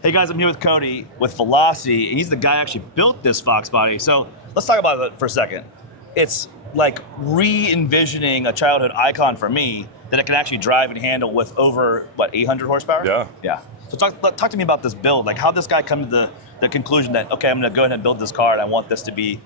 Hey guys, I'm here with Cody with Velocity. He's the guy who actually built this Fox Body. So let's talk about it for a second. It's like re-envisioning a childhood icon for me that it can actually drive and handle with over, what, 800 horsepower? Yeah. Yeah. So talk to me about this build. Like, how did this guy come to the conclusion that, okay, I'm gonna go ahead and build this car and I want this to be,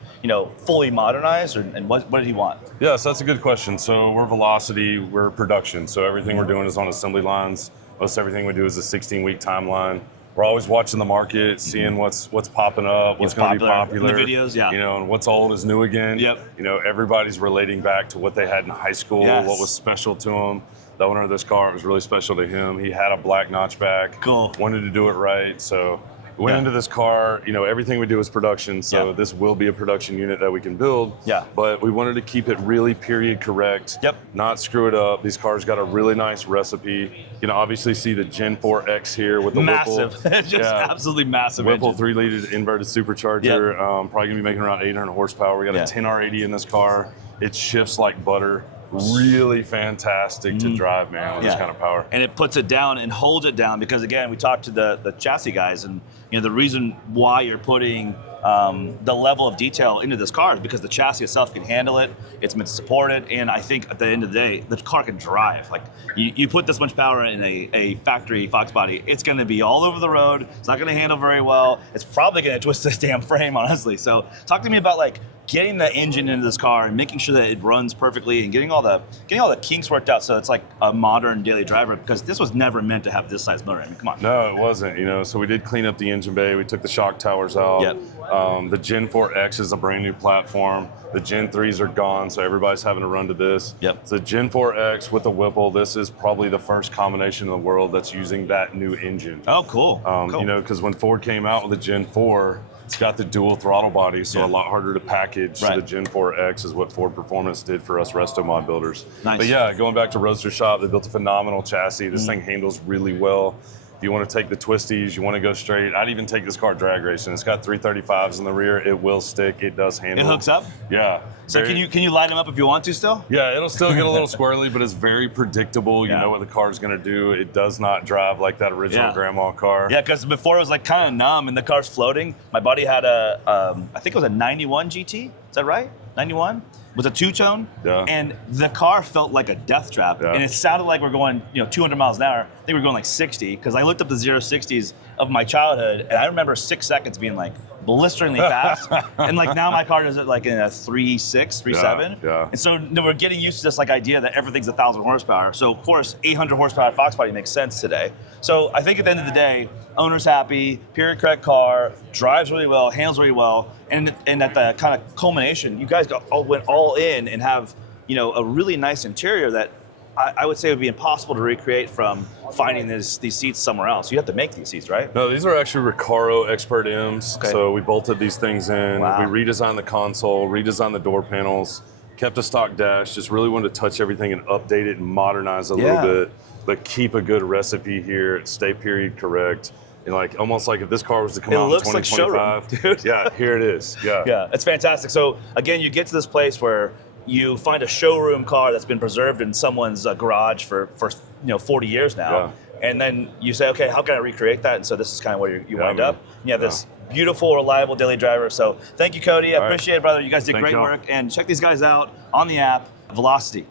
fully modernized, and what did he want? Yeah, so that's a good question. So we're Velocity, we're production. So everything we're doing is on assembly lines. Most everything we do is a 16-week timeline. We're always watching the market, seeing what's popping up, what's going to be popular. The videos, yeah. And what's old is new again. Yep. Everybody's relating back to what they had in high school, Yes. what was special to them. The owner of this car, it was really special to him. He had a black notchback. Cool. Wanted to do it right, so we went into this car, everything we do is production, so this will be a production unit that we can build. Yeah. But we wanted to keep it really period correct. Yep. Not screw it up. These cars got a really nice recipe. Obviously see the Gen 4X here with the Massive. Whipple. Just absolutely massive Whipple engine. 3-liter inverted supercharger. Probably gonna be making around 800 horsepower. We got a 10R80 in this car. It shifts like butter. Really fantastic to drive, man, with this kind of power. And it puts it down and holds it down because, again, we talked to the chassis guys, and the reason why you're putting the level of detail into this car is because the chassis itself can handle it. It's meant to support it, and I think at the end of the day, the car can drive. Like, you put this much power in a factory Fox Body, it's going to be all over the road. It's not going to handle very well. It's probably going to twist this damn frame, honestly. So talk to me about getting the engine into this car and making sure that it runs perfectly and getting all the kinks worked out so it's like a modern daily driver, because this was never meant to have this size motor. I mean, come on. No, it wasn't. So we did clean up the engine bay. We took the shock towers out. Yep. The Gen 4X is a brand new platform. The Gen 3s are gone, so everybody's having to run to this. Yep. So Gen 4X with the Whipple, this is probably the first combination in the world that's using that new engine. Oh, cool. Cool. Because when Ford came out with the Gen 4, it's got the dual throttle body, so a lot harder to package. Right. So the Gen 4X is what Ford Performance did for us restomod builders. Nice. But yeah, going back to Roadster Shop, they built a phenomenal chassis. This thing handles really well. If you want to take the twisties, you want to go straight, I'd even take this car drag racing. It's got 335s in the rear. It will stick. It does handle. It hooks up? Yeah. So can you light them up if you want to still? Yeah, it'll still get a little squirrely, but it's very predictable. You know what the car's going to do. It does not drive like that original grandma car. Yeah, because before it was kind of numb and the car's floating. My buddy had I think it was a 91 GT. Is that right? 91? With a two-tone, and the car felt like a death trap, and it sounded like we're going 200 miles an hour. I think we're going like 60, because I looked up the 0-60s of my childhood, and I remember 6 seconds being like blisteringly fast, and now my car does it like in a 3.6, 3.7, and so we're getting used to this idea that everything's 1,000 horsepower. So of course 800 horsepower Fox Body makes sense today. So I think at the end of the day, owner's happy, period correct car, drives really well, handles really well, and at the kind of culmination, you guys went all in and have a really nice interior that I would say would be impossible to recreate from finding these seats somewhere else. You have to make these seats, right? No, these are actually Recaro Expert M's. Okay. So we bolted these things in. Wow. We redesigned the console, redesigned the door panels, kept a stock dash, just really wanted to touch everything and update it and modernize a little bit, but keep a good recipe here, stay period correct. And almost like if this car was to come out in 2025, like showroom, dude. Yeah, here it is. Yeah. Yeah, it's fantastic. So again, you get to this place where you find a showroom car that's been preserved in someone's garage for 40 years now, and then you say, okay, how can I recreate that? And so this is kind of where you wind up. You have this beautiful, reliable daily driver. So thank you, Cody. I appreciate it, brother. You guys did great work, and check these guys out on the app, Velocity.